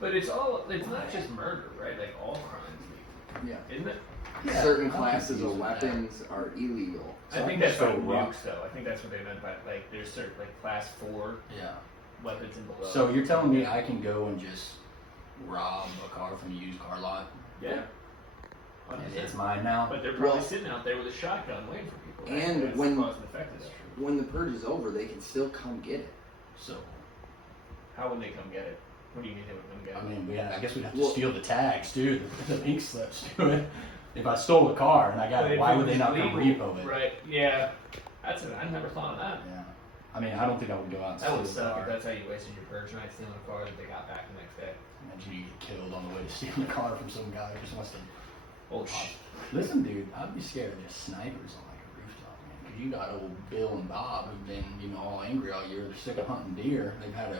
But it's not just murder, right? Like all crimes legal. Yeah. Isn't it? Yeah. Certain classes of weapons are illegal. So I think that's like nukes, though. I think that's what they meant by like there's certain like class 4 weapons and below. So you're telling me I can go and just rob a car from a used car lot? Yeah. And it's mine now? But they're probably sitting out there with a shotgun waiting for people. Right? And that's when the cause and effect of that. when the purge is over, they can still come get it. So how would they come get it? What do you mean they would come get it? I mean, I guess we'd have to steal the tags, dude. The pink slips to it. If I stole a car and I got it, why would they not come repo it? Right. Yeah. I never thought of that. Yeah. I mean, I don't think I would go out and That would steal a suck car. if that's how you wasted your purge night, stealing a car that they got back the next day. Imagine you get killed on the way to stealing a car from some guy who just wants to. Old shit. Listen, dude, I'd be scared of just snipers on like a rooftop, man. Because you got old Bill and Bob who've been, all angry all year. They're sick of hunting deer. They've had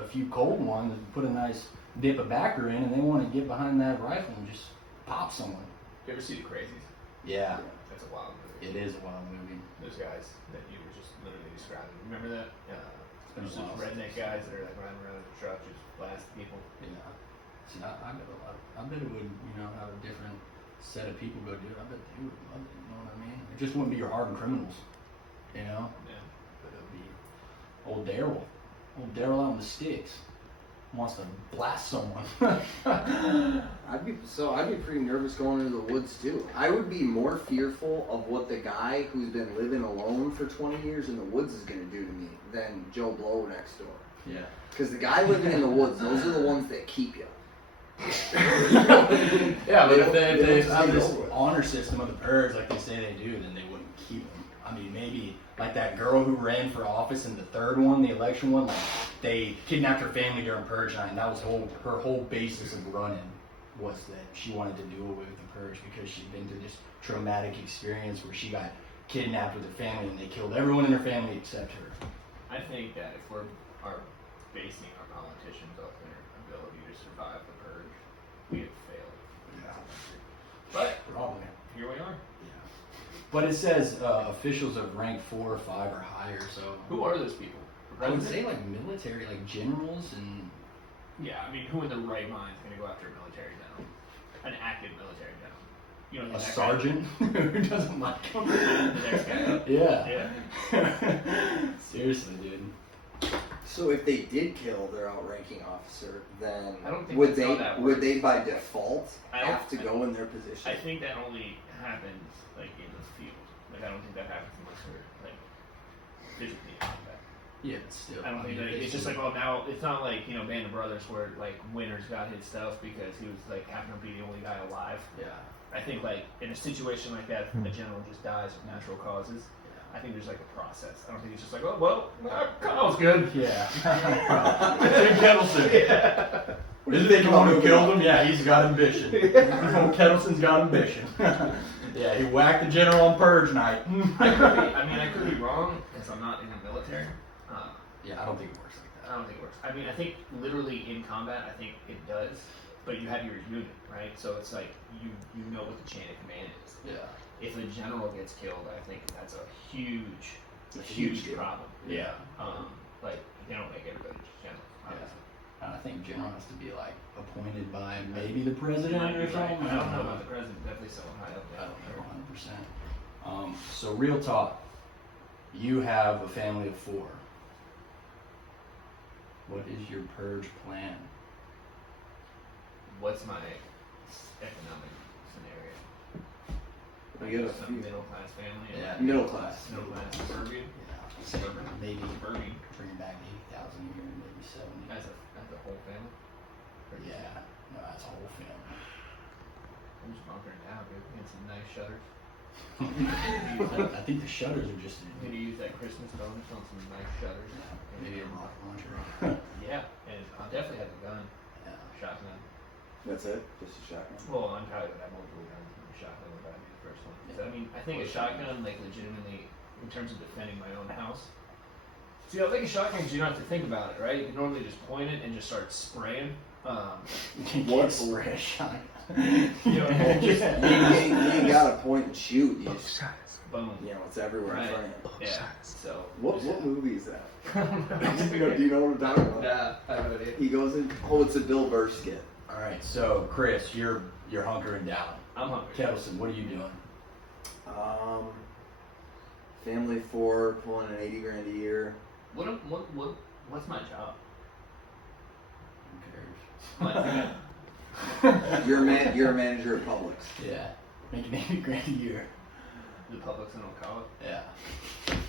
a few cold ones and put a nice dip of backer in, and they want to get behind that rifle and just pop someone. You ever see The Crazies? Yeah. That's a wild movie. It is a wild movie. Those guys that you were just literally describing. Remember that? There's been a those while redneck guys that are like riding around in a truck just blasting people. Yeah. See, I bet a lot. I bet it would, have a different set of people go do it. I bet they would love it. You know what I mean? It just wouldn't be your hardened criminals. Yeah. But it would be old Daryl. Old Daryl out in the sticks wants to blast someone. I'd be pretty nervous going into the woods too. I would be more fearful of what the guy who's been living alone for 20 years in the woods is going to do to me than Joe Blow next door. Yeah. Because the guy living in the woods, those are the ones that keep you. Yeah, but if they have this honor system of the purge like they say they do, then they wouldn't keep them. I mean, maybe like that girl who ran for office in the third one, the election one, like they kidnapped her family during purge night, and that was her whole basis of running was that she wanted to do away with the purge because she'd been through this traumatic experience where she got kidnapped with her family and they killed everyone in her family except her. I think that if we're basing our politicians off their ability to survive the purge, we have failed. Yeah. But Probably. here we are. Yeah. But it says officials of rank 4 or 5 or higher, so. Who are those people? I would say like military, like generals and. Yeah, I mean, who in their right mind is going to go after a military general? An active military general. You know, A sergeant who doesn't like him. The next guy up. Yeah. Seriously, dude. So if they did kill their outranking officer, then I don't think would that's how that would works. they by default I don't- have to go in their position? I think that only happens like in the field. Like I don't think that happens unless we're like physically in combat. Yeah, but still. I don't think that it's just like, oh, now it's not like Band of Brothers where like Winters got his stuff because he was like happened to be the only guy alive. Yeah. I think like in a situation like that, if a general just dies of natural causes, I think there's like a process. I don't think it's just like, oh well, Kyle's good. Yeah. Big Kettleson. Yeah. Isn't it the one who killed him? Yeah, he's got ambition. Old Kettleson's got ambition. Yeah, he whacked the general on purge night. I could be wrong because I'm not in the military. Yeah, I don't think it works like that. I don't think it works. I mean, I think literally in combat, I think it does, but you have your unit, right? So it's like you know what the chain of command is. Yeah. If a general gets killed, I think that's a huge deal. problem. Yeah. Like they don't make everybody just general. And I think general has to be like appointed by maybe the president Might be or something. right. I don't know about the president. Definitely someone high up there. I don't know 100%. So real talk, you have a family of 4. What is your purge plan? What's my economic scenario? We got a Some few. middle class family. Yeah, middle class. Middle class suburban. Yeah, maybe Suburban. bring back 80,000 a year, maybe 70. As a whole family. Yeah, no, that's a whole family. I'm just bunkering down, dude. Get some nice shutters. I think the shutters are just I'm gonna use that Christmas bonus on some nice shutters. maybe a rocket launcher. Yeah, and I'll definitely have a gun, Yeah. shotgun. That's it? Just a shotgun? Well, I'm probably gonna have multiple guns. A shotgun would probably be the first one. So, I mean, I think a shotgun, like legitimately, in terms of defending my own house. See, I think a shotgun, you don't have to think about it, right? You can normally just point it and just start spraying. What's spray a shot? You know, you ain't got a point and shoot. You just, boom. it's everywhere in front of you. Yeah. So. What movie is that? Do Do you know what I'm talking about? Nah, I have no idea. He goes in. Oh, it's a Bill Burr skit. All right, so Chris, you're hunkering down. I'm hungry. Kettleson, what are you doing? Family 4, pulling an 80 grand a year. What's my job? Who cares? You're a manager at Publix. Yeah, making 80 grand a year. The Publix and Ocala. Yeah.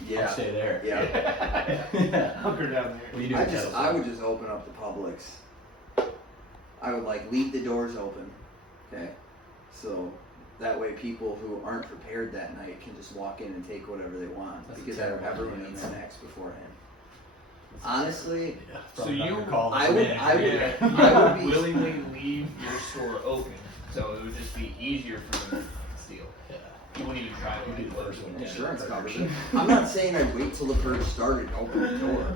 Yeah. I'll stay there. Yeah. Yeah. Hunker down there. What are you doing, Kettleson? I would just open up the Publix. I would leave the doors open. Okay. So that way people who aren't prepared that night can just walk in and take whatever they want. That's because terrible everyone idea, needs man. snacks beforehand. Honestly, Yeah, So probably not you- your call as I a would- manager. I would- Yeah, I you would would be- willingly leave your store open, so it would just be easier for them to steal. Yeah. You wouldn't even try to You'd be the first one. insurance Yeah. covers it. I'm not saying I wait till the purge started and open the door.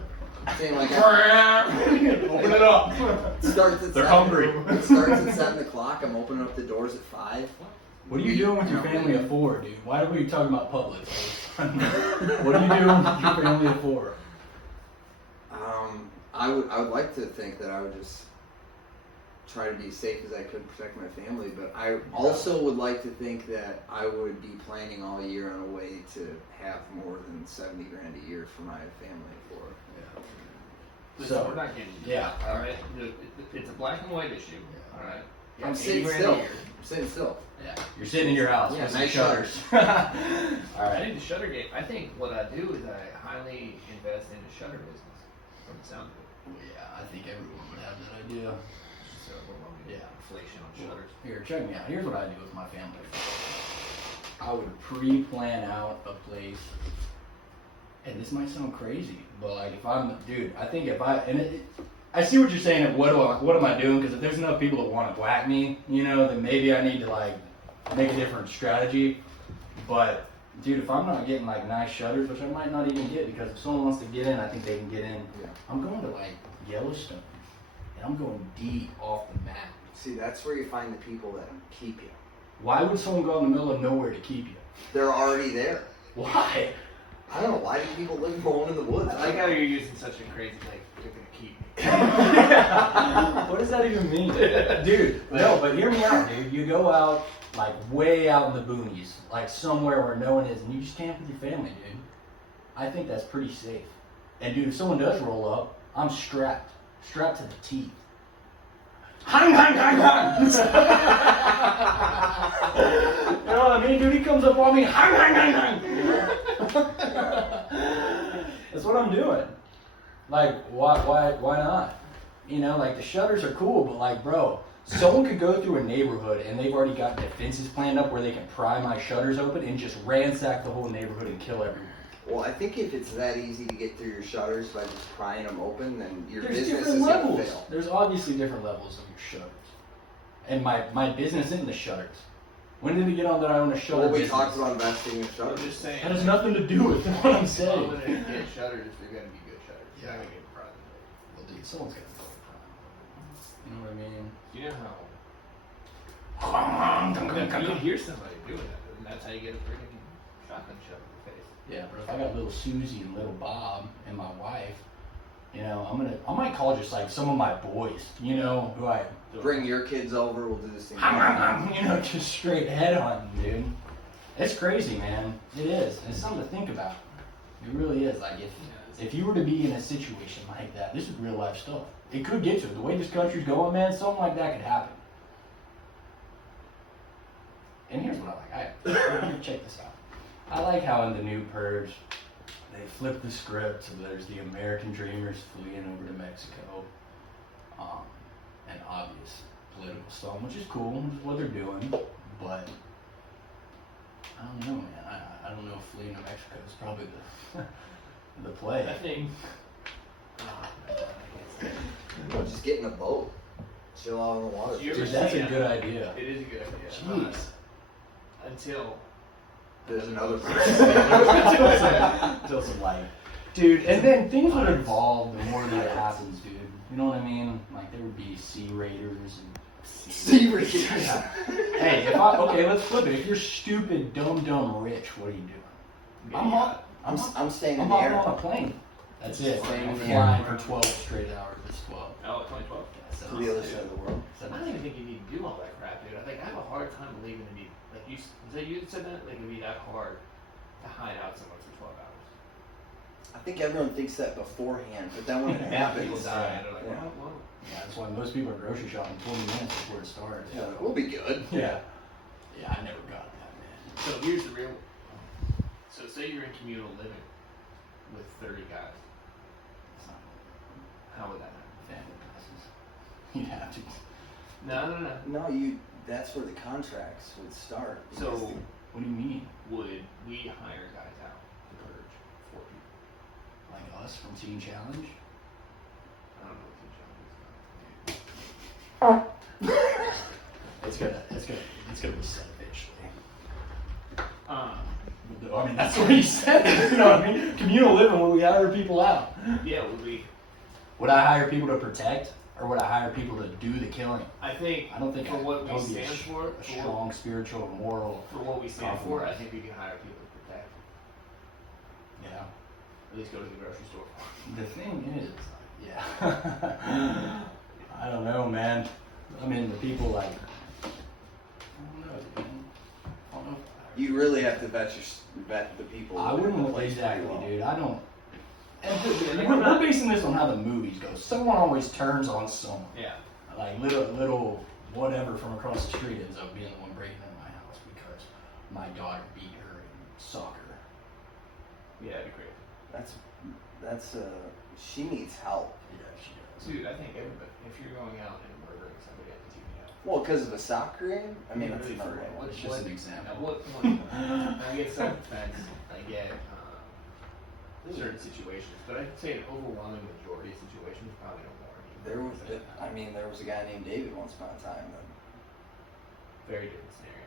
I'm saying Open it up. it starts at They're 7. hungry. It starts at 7 o'clock. I'm opening up the doors at 5. What are you doing with your family of 4, dude? Why are we talking about Publix? What are you doing with your family of 4? I would like to think that I would just try to be as safe as I could protect my family, but I also would like to think that I would be planning all year on a way to have more than 70 grand a year for my family for. Listen, So, we're not getting yeah. all right. It's a black and white issue. All right. You I'm have 80 sitting grand a still. year. I'm sitting still. Yeah. You're sitting in your house Yeah, with some nice shutters. shutters. All I right. think the shutter game. I think what I do is I highly invest in the shutter business. From the sound of it. Yeah, I think everyone would have that idea. So Yeah. inflation on shutters. Here, check me out. Here's what I do with my family. I would pre-plan out a place, and this might sound crazy, but if I'm, dude, I think if I, I see what you're saying of what am I doing? Because if there's enough people that want to whack me, then maybe I need to make a different strategy. But dude, if I'm not getting nice shutters, which I might not even get, because if someone wants to get in, I think they can get in. Yeah. I'm going to Yellowstone, and I'm going deep off the map. See, that's where you find the people that keep you. Why would someone go in the middle of nowhere to keep you? They're already there. Why? I don't know. Why do people live alone in the woods? I like how you're using such a crazy they're gonna keep me. What does that even mean? Dude, no, but hear me out, dude. You go out, way out in the boonies, somewhere where no one is, and you just camp with your family, dude. I think that's pretty safe. And dude, if someone does roll up, I'm strapped to the teeth. Hang, hang, hang, hang! You know what I mean, dude? He comes up on me, hang, hang, hang, hang! That's what I'm doing. Why not? The shutters are cool, but bro, someone could go through a neighborhood and they've already got defenses planned up where they can pry my shutters open and just ransack the whole neighborhood and kill everyone. Well, I think if it's that easy to get through your shutters by just prying them open, then your There's business different is going to levels. fail. There's obviously different levels of your shutters. And my business isn't the shutters. When did we get on that I own a shutter Well, we business? talked about investing in I'm shutters. just saying. That has nothing to do with what I'm I'm saying. gonna get shutters. They're gonna be good shutters. You're not gonna get private. Well, dude, someone's got to go. You know what I mean? You know how you hear somebody doing that, and that's how you get a freaking shotgun shot in the face. Yeah, but if I got little Susie and little Bob and my wife, I might call just some of my boys, who I Bring your kids over, we'll do the same just straight head hunting, dude. It's crazy, man. It is. It's something to think about. It really is. If you were to be in a situation like that, this is real life stuff. It could get to it. The way this country's going, man, something like that could happen. And here's what I like. Check this out. I like how in the new Purge, they flipped the script so there's the American dreamers fleeing over to Mexico. An obvious political stunt, which is cool, which is what they're doing, but I don't know, man. I don't know if fleeing to Mexico is probably the play. I think. Just get in a boat. Chill out on the water. You Dude, ever that's see a good idea. It is a good idea. Jeez. There's another Until some light. Dude, and then things would evolve the more that it happens, dude. You know what I mean? Like there would be sea raiders and See where you Hey, let's flip it. If you're stupid, dumb rich, what are you doing? I'm staying I'm in the hopping air. on a plane. That's it. Staying I'm in the flying air. for 12 straight hours. It's 12. Oh, 2012. To the other side of the world. I don't even think you need to do all that crap, dude. I have a hard time believing it'd be like you said that like it'd be that hard to hide out somewhere for 12 hours. I think everyone thinks that beforehand, but then when it People happens, die. And they're like, Yeah. well, Yeah, that's why most people are grocery shopping 20 minutes before it starts. yeah, we'll be good. Yeah. Yeah, I never got that, man. So here's the real. So say you're in communal living with 30 guys. It's not How would that happen? family passes. You'd have to. No. No, that's where the contracts would start. So What do you mean? would we hire guys out to purge 4 people? Like us from Teen Challenge? I don't know what the job is. It's gonna be said eventually. Um, I mean, that's what he said. You know what I mean? Communal living, where we hire people out. yeah, would we? Would I hire people to protect, or would I hire people to do the killing? I think. I don't think for what that we would be stand for, a strong spiritual, moral. for what we stand for, I think we can hire people to protect. Yeah. At least go to the grocery store. The thing is, yeah. I don't know, man. I mean, the people like. I don't know, dude. I don't know. You really have to vet the people. I in the wouldn't place exactly, pretty well. dude. I don't. And we're basing this on how the movies go. Someone always turns on someone. Yeah. Like little whatever from across the street ends up being the one breaking into my house because my daughter beat her in soccer. Yeah, that'd be crazy. That's she needs help. Yeah, she does. Dude, I think everybody, if you're going out and murdering somebody at the TV house. Well, because of a soccer game. I mean, that's really, another for one. what- It's just an what- example. At what point? I get self-defense. I get certain situations, but I'd say an overwhelming majority of situations probably no more. There was a guy named David once upon a time. Very different scenario.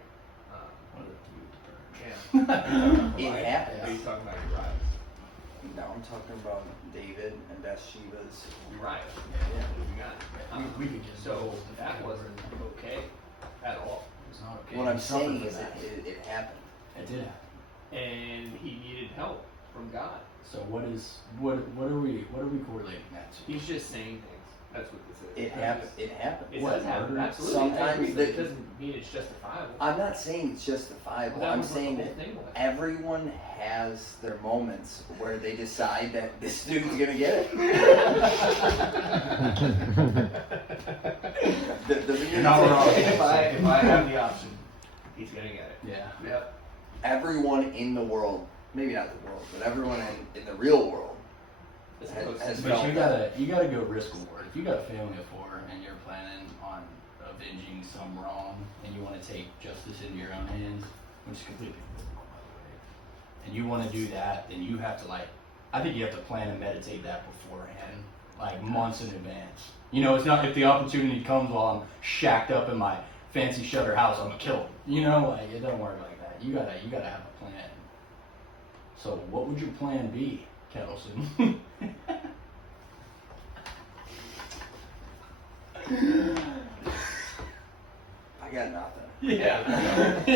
What did it do with the bird? Yeah. It happened. Are you talking about Uriah? No, I'm talking about David and Bathsheba's. Uriah. Yeah. What we got? We could just So that wasn't okay at all, It was not okay. What I'm He suffered saying for is that. it happened. It did happen. and he needed help from God. So what are we correlating that to? He's just saying things. That's what this is. It happened. It happened. It What, does happen. murder? Absolutely. Sometimes It doesn't mean it's justifiable. I'm not saying it's justifiable. Well, that I'm was what saying the that whole thing was. everyone has their moments where they decide that this dude's gonna get it. You're not wrong. if I have the option, he's gonna get it. Yeah. Yep. Everyone in the world, maybe not the world, but everyone in the real world That's has, what has it's- But felt you gotta go risk reward. If you got a family of 4 and you're planning on avenging some wrong and you want to take justice into your own hands, which is completely biblical, by the way, and you want to do that, then you have to I think you have to plan and meditate that beforehand, like months in advance. You know, it's not if the opportunity comes while I'm shacked up in my fancy shutter house, I'm gonna kill him. You know, like it don't work like that. You gotta have a plan. So what would your plan be, Kelson? I got nothing. Yeah. Let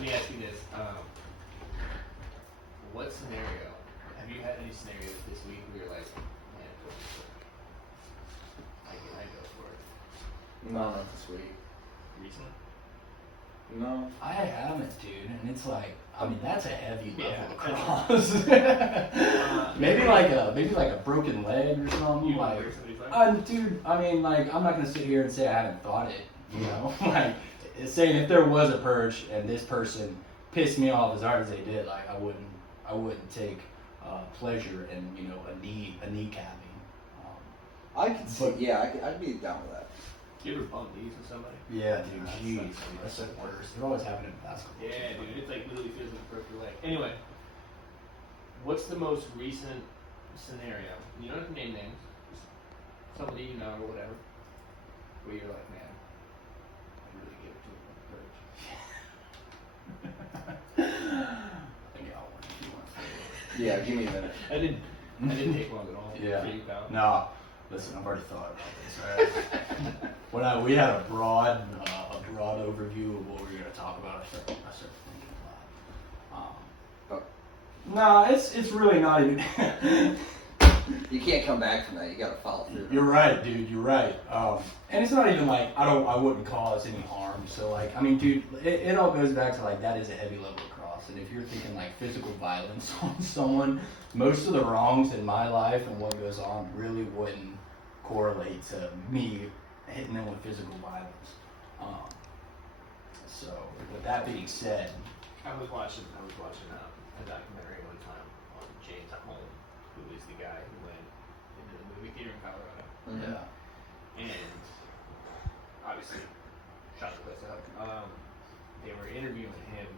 me ask you this. What scenario, have you had any scenarios this week where you're like, man, I go for it? No, not this week. Recently? No. I haven't, dude, and it's like, I mean, that's a heavy level Yeah. of cross. maybe like a broken leg or something. You Like, where somebody's like, dude, I mean, like, I'm not gonna sit here and say I haven't thought it. You know, like saying if there was a purge and this person pissed me off as hard as they did, like I wouldn't take pleasure in a kneecapping. I could see. But- Yeah, I'd be down with that. do you ever bump knees with somebody? Yeah, dude, jeez, that's the worst. They're always happening in basketball. Yeah, dude, it's like literally feels like a broke your leg. Anyway, what's the most recent scenario? You don't have to name names. Just somebody you know or whatever. Where you're like, man, I really give it to him with the purge. I got one if you want to. Yeah, give me a minute. I didn't take long at all. Yeah. For you, pal. No, listen, I've already thought about this. All right. We had a broad overview of what we were going to talk about, I started thinking a lot. No, it's really not even. You can't come back from that. You gotta follow through. You're right, dude. You're right. And it's not even like I wouldn't cause any harm. So like, I mean, dude, it all goes back to like that is a heavy level of cross. And if you're thinking like physical violence on someone, most of the wrongs in my life and what goes on really wouldn't correlate to me hitting them with physical violence. So with that being said, I was watching a documentary one time on James Holm, who is the guy who went into the movie theater in Colorado. yeah, And obviously shot the place up. They were interviewing him.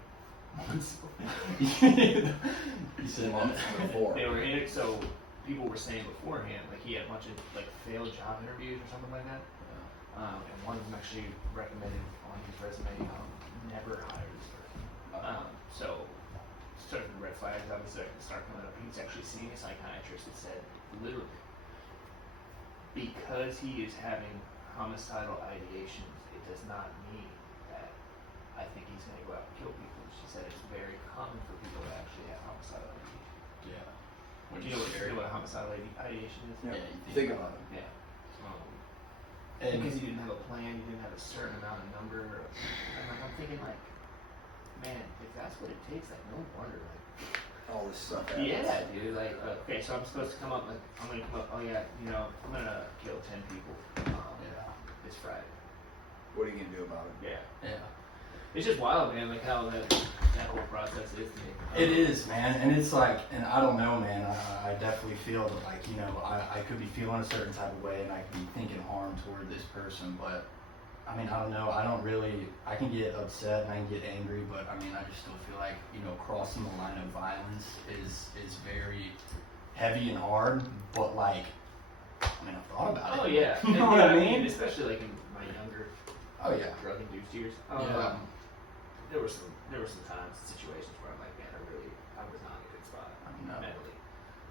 you said Months before. They were in it, so people were saying beforehand, like he had a bunch of like failed job interviews or something like that. And one of them actually recommended on his resume, never hire this person. So started the red flags obviously start coming up. He's actually seeing a psychiatrist that said literally, because he is having homicidal ideations, it does not mean that I think he's going to go out and kill people. She said it's very common for people to actually have homicidal ideation. yeah. Do you know what a homicidal ideation is? Yeah. you Think about it. Yeah. And Because he didn't have a plan, he didn't have a certain amount of number. I'm thinking like, man, if that's what it takes, like no wonder, like. All this stuff happens. Yeah, dude. Like, okay, so I'm supposed to come up. Like, I'm gonna come up. Oh yeah, I'm gonna kill 10 people. This Friday. What are you gonna do about it? Yeah. yeah. It's just wild, man. Like how that whole process is to me. It is, man, and it's like, and I don't know, man. I definitely feel that, like, I could be feeling a certain type of way, and I could be thinking harm toward this person, but I mean, I don't know. I can get upset and I can get angry, but I mean, I just still feel like, crossing the line of violence is very heavy and hard. But like, I mean, I've thought about it. Oh yeah. You know what I mean? Especially like in my younger, Oh yeah. drug-induced years. Yeah. There were some times, situations where I'm like, man, I was not in a good spot mentally.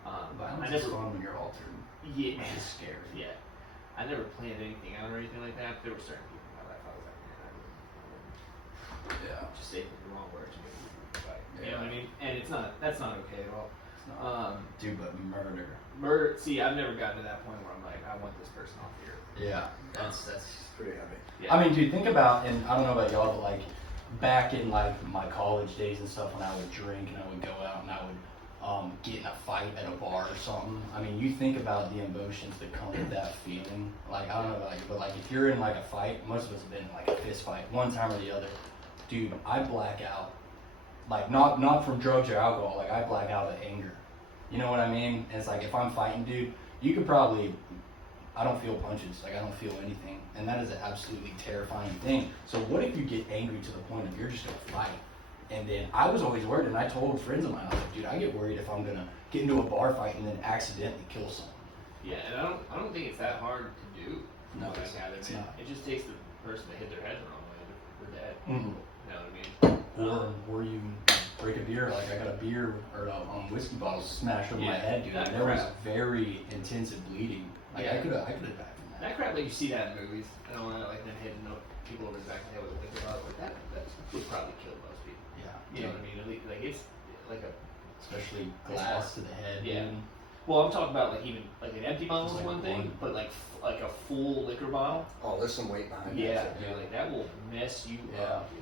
But I Violence is never. fun when you're altered. Yeah. Which is scary. Yeah. I never planned anything out or anything like that. There were certain people in my life I was like, man, I wouldn't Yeah. just say the wrong words. But, you Yeah. know what I mean? And that's not okay at all. It's not. Dude, but murder. Murder. See, I've never gotten to that point where I'm like, I want this person off here. Yeah. That's pretty heavy. Yeah. I mean, dude, think about, and I don't know about y'all, but like back in like my college days and stuff, when I would drink and I would go out and I would get in a fight at a bar or something. I mean, you think about the emotions that come with that feeling. Like, I don't know, but like if you're in like a fight, most of us have been in like a fist fight, one time or the other. Dude, I black out. Like not from drugs or alcohol. Like I black out of anger. You know what I mean? And it's like if I'm fighting, dude, you could probably. I don't feel punches, like I don't feel anything, and that is an absolutely terrifying thing. So what if you get angry to the point of you're just gonna fight? And then I was always worried, and I told friends of mine, I was like, dude, I get worried if I'm gonna get into a bar fight and then accidentally kill someone. Yeah, and I don't think it's that hard to do. No, what I it's gather, not. man. It just takes the person to hit their head the wrong way. They're dead. Mhm. You know what I mean? Or you break a beer, like I got a beer or a whiskey bottle smashed over my Yeah, head, dude. that And there was crap. very intensive bleeding. Like I Yeah. could have died from that. That crap, like you see that in movies. I don't want to like them hitting people over the back of the head with a liquor bottle. Like that would probably kill most people. Yeah. You know what I mean? At least, like it's like a. Especially glass to the head. Yeah. Dude. Well, I'm talking about like even like an empty bottle Just is like one thing, one. but like a full liquor bottle. Oh, there's some weight behind Yeah, that. dude, like that will mess you Yeah. up, dude.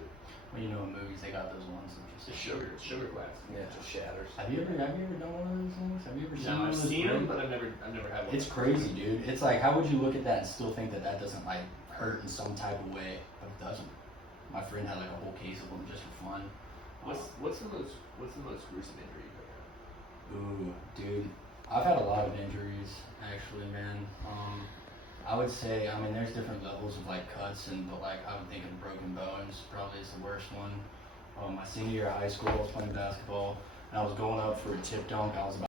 Well, in movies they got those ones that It's just the sugar glass. Yeah, it just shatters. Have you ever done one of those things? Have you ever seen No, one I've of those seen them, break? but I've never had one. It's crazy, dude. It's like, how would you look at that and still think that doesn't like hurt in some type of way, but it doesn't. My friend had like a whole case of them just for fun. What's the most gruesome injury you've ever had? Ooh, dude, I've had a lot of injuries actually, man. I would say, I mean, there's different levels of like cuts, but like I would think of broken bones probably is the worst one. My senior year of high school, I was playing basketball, and I was going up for a tip dunk. I was about